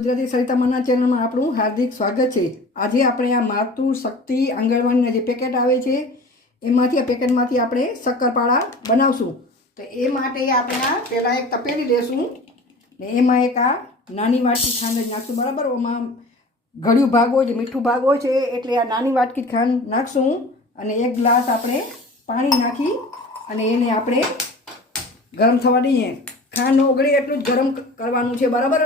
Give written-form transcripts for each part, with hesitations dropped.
ગુજરાતી સરિતામાના ચેનલમાં આપણું હાર્દિક સ્વાગત છે। આજે આપણે આ માતૃશક્તિ આંગણવાડીના જે પેકેટ આવે છે એમાંથી આ પેકેટમાંથી આપણે શક્કરપારા બનાવશું। તો એ માટે આપણે આ પહેલાં એક તપેલી લેશું ને એમાં એક આ નાની વાટકી ખાંડ જ નાખશું, બરાબર। એમાં ગળ્યું ભાગ હોય છે, મીઠું ભાગ હોય છે, એટલે આ નાની વાટકી ખાંડ નાખશું અને એક ગ્લાસ આપણે પાણી નાખી અને એને આપણે ગરમ થવા દઈએ। ખાંડ ઓગળે એટલું જ ગરમ કરવાનું છે, બરાબર।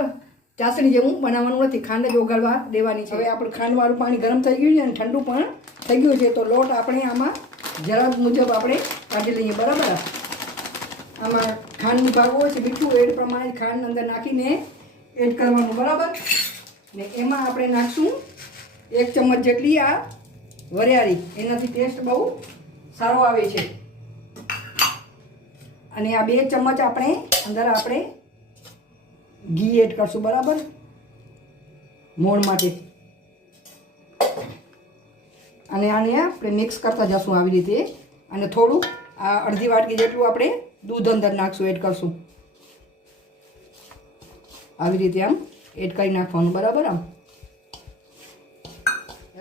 ચાસણી જેવું બનાવવાનું નથી, ખાંડ જ ઓગાળવા દેવાની છે। હવે આપણે ખાંડવાળું પાણી ગરમ થઈ ગયું છે અને ઠંડુ પણ થઈ ગયું છે, તો લોટ આપણે આમાં જરૂર મુજબ આપણે કાઢી લઈએ, બરાબર। આમાં ખાંડનું ભાગ હોય છે, મીઠું એ પ્રમાણે ખાંડ અંદર નાખીને એડ કરવાનું, બરાબર। ને એમાં આપણે નાખશું 1 ચમચ જેટલી આ વરિયાળી, એનાથી ટેસ્ટ બહુ સારો આવે છે। અને આ 2 ચમચ આપણે અંદર આપણે ઘી એડ કરશું, બરાબર, મોણ માટે। અને આને આપણે મિક્સ કરતા જશું આવી રીતે। અને થોડું આ અડધી વાટકી જેટલું આપણે દૂધ અંદર નાખશું, એડ કરશું આવી રીતે, આમ એડ કરી નાખવાનું, બરાબર। આમ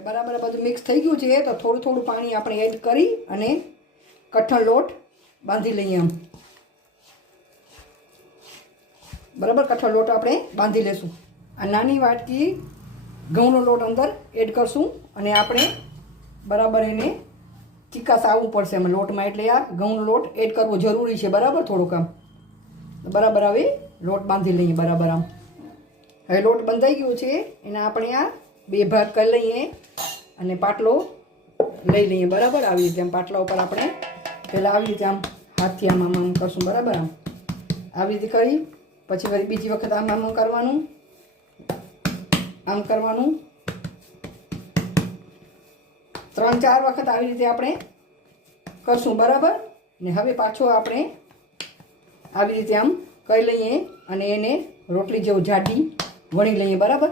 બરાબર બધું મિક્સ થઈ ગયું છે, તો થોડું થોડું પાણી આપણે એડ કરી અને કઠણ લોટ બાંધી લઈએ, આમ બરાબર। કઠણ લોટ આપણે બાંધી લેશું। આ નાની વાટકી ઘઉંનો લોટ અંદર એડ કરશું અને આપણે બરાબર એને ચીકાશ આવવું પડશે એમાં લોટમાં, એટલે આ ઘઉંનો લોટ એડ કરવો જરૂરી છે, બરાબર। થોડુંક આમ બરાબર હવે લોટ બાંધી લઈએ, બરાબર। આમ હવે લોટ બંધાઈ ગયો છે, એના આપણે આ 2 ભાગ કરી લઈએ અને પાટલો લઈ લઈએ, બરાબર। આવી રીતે આમ પાટલા ઉપર આપણે પહેલાં આવી રીતે આમ હાથથી આમ આમ કરશું, બરાબર। આમ આવી રીતે કરી પછી વળી બીજી વખત આમ આમ કરવાનું, આમ કરવાનું, 3-4 વખત આવી રીતે આપણે કરશું, બરાબર। ને હવે પાછો આપણે આવી રીતે આમ કરી લઈએ અને એને રોટલી જેવું જાડી વણી લઈએ, બરાબર।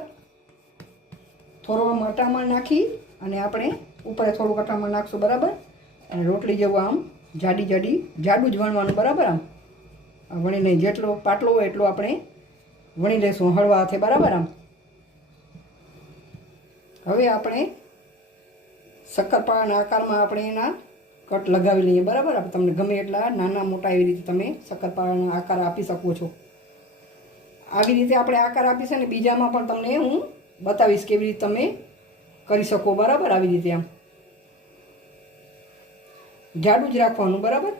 થોડો અટામણ નાખી અને આપણે ઉપર થોડુંક અટામણ નાખશું, બરાબર। અને રોટલી જેવું આમ જાડું જ વણવાનું, બરાબર। આમ વણી નહીં, જેટલો પાટલો હોય એટલો આપણે વણી લઈશું હળવા હાથે, બરાબર। આમ હવે આપણે શક્કરપારાના આકારમાં આપણે એના કટ લગાવી લઈએ, બરાબર। આપણે તમને ગમે એટલા નાના મોટા એવી રીતે તમે શક્કરપારાના આકાર આપી શકો છો। આવી રીતે આપણે આકાર આપીશું ને બીજામાં પણ તમને હું બતાવીશ કેવી રીતે તમે કરી શકો, બરાબર। આવી રીતે આમ જાડું જ રાખવાનું, બરાબર।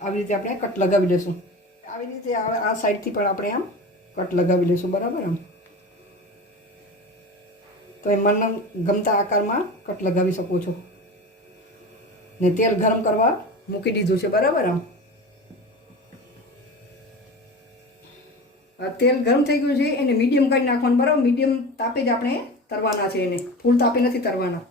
આવી રીતે આપણે કટ લગાવી લઈશું। આવી રીતે આ સાઈડથી પણ આપણે આમ કટ લગાવી લઈશું, બરાબર। આમ તો એ મન ગમતા આકારમાં કટ લગાવી શકો છો। ને તેલ ગરમ કરવા મૂકી દીધું છે, બરાબર। આમ તેલ ગરમ થઈ ગયું છે, એને મીડિયમ કરી નાખવાનું, બરાબર। મીડિયમ તાપે જ આપણે તરવાના છે, એને ફૂલ તાપે નથી તરવાના।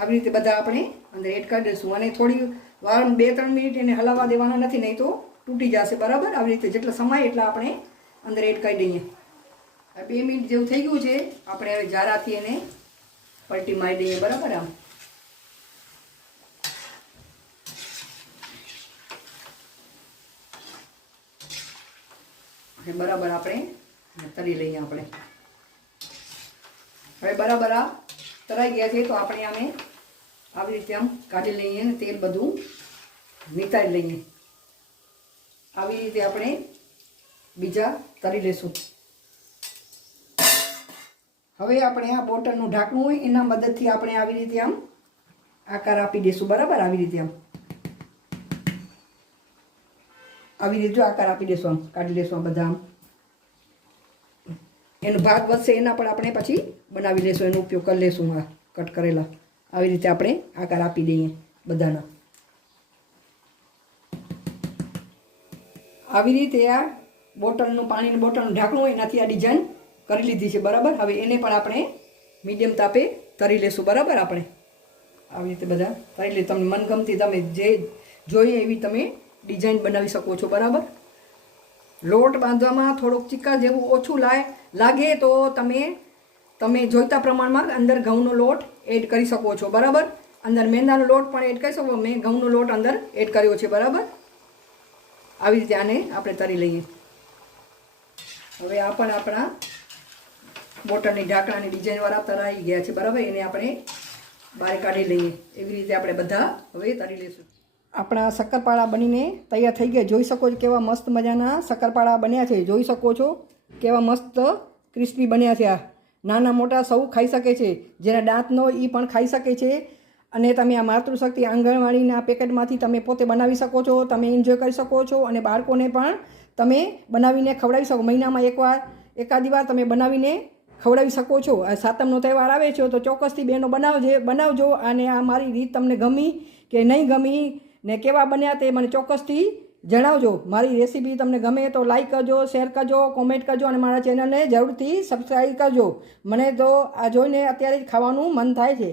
આવી રીતે બધા આપણે અંદર એડ કરી દઈશું અને થોડી વાર 2-3 મિનિટ એને હલાવવા દેવાના નથી, નહીં તો તૂટી જશે, બરાબર। આવી રીતે જેટલા સમય એટલા આપણે અંદર એડ કરી દઈએ। 2 મિનિટ જેવું થઈ ગયું છે, આપણે હવે જારાથી એને પલટી મારી દઈએ, બરાબર। આમ બરાબર આપણે તરી લઈએ। આપણે હવે બરાબર આ તરાઈ ગયા છે, તો આપણે આને આવી રીતે આમ કાઢી લઈએ અને તેલ બધું નિતારી લઈએ। આવી રીતે આપણે બીજા તરી લઈશું। હવે આપણે આ બોટલનું ઢાંકણું હોય એના મદદથી આપણે આવી રીતે આમ આકાર આપી દઈશું, બરાબર। આવી રીતે આમ આવી રીતે આકાર આપી દઈશું, આમ કાઢી લઈશું આ બધા। આમ એનો ભાગ વધશે એના પણ આપણે પછી બનાવી લઈશું, એનો ઉપયોગ કરી લઈશું। આ કટ કરેલા આવી રીતે આપણે આકાર આપી દઈએ બધાના। આવી રીતે આ બોટલનું પાણીની બોટલનું ઢાંકણું હોય એનાથી આ ડિઝાઇન કરી લીધી છે, બરાબર। હવે એને પણ આપણે મીડિયમ તાપે તરી લઈશું, બરાબર। આપણે આવી રીતે બધા તરી લઈએ, તમને મનગમતી તમે જે જોઈએ એવી તમે ડિઝાઇન બનાવી શકો છો, બરાબર। લોટ બાંધવામાં થોડોક ચીકા જેવું ઓછું લાગે તો તમે જોઈતા પ્રમાણમાં અંદર ઘઉંનો લોટ એડ કરી શકો છો, બરાબર। અંદર મેંદાનો લોટ પણ એડ કરી શકો, મેં ઘઉંનો લોટ અંદર એડ કર્યો છે, બરાબર। આવી રીતે આને આપણે તરી લઈએ। હવે આ પણ આપણા બોટલની ઢાંકણાની ડિઝાઇનવાળા તરાઈ ગયા છે, બરાબર. એને આપણે બહાર કાઢી લઈએ. એવી રીતે આપણે બધા હવે તળી લઈશું. આપણા શક્કરપારા બનીને તૈયાર થઈ ગયા. જોઈ શકો છો કેવા મસ્ત મજાના શક્કરપારા બન્યા છે. જોઈ શકો છો કેવા મસ્ત ક્રિસ્પી બન્યા છે. આ નાના મોટા સૌ ખાઈ શકે છે. જેના દાંત ન હોય એ પણ ખાઈ શકે છે. અને તમે આ માતૃશક્તિ આંગણવાડીના પેકેટમાંથી તમે પોતે બનાવી શકો છો. તમે એન્જોય કરી શકો છો અને બાળકોને પણ તમે બનાવીને ખવડાવી શકો. મહિનામાં એકાદી વાર તમે બનાવીને ખવડાવી શકો છો. આ સાતમનો તહેવાર આવે છે તો ચોક્કસથી બહેનો બનાવજો. અને આ મારી રીત તમને ગમી કે નહીં ગમી ને કેવા બન્યા તે મને ચોક્કસથી જણાવજો. મારી રેસીપી તમને ગમે તો લાઈક કરજો, શેર કરજો, કોમેન્ટ કરજો અને મારા ચેનલને જરૂરથી સબસ્ક્રાઈબ કરજો. મને તો આ જોઈને અત્યારે જ ખાવાનું મન થાય છે.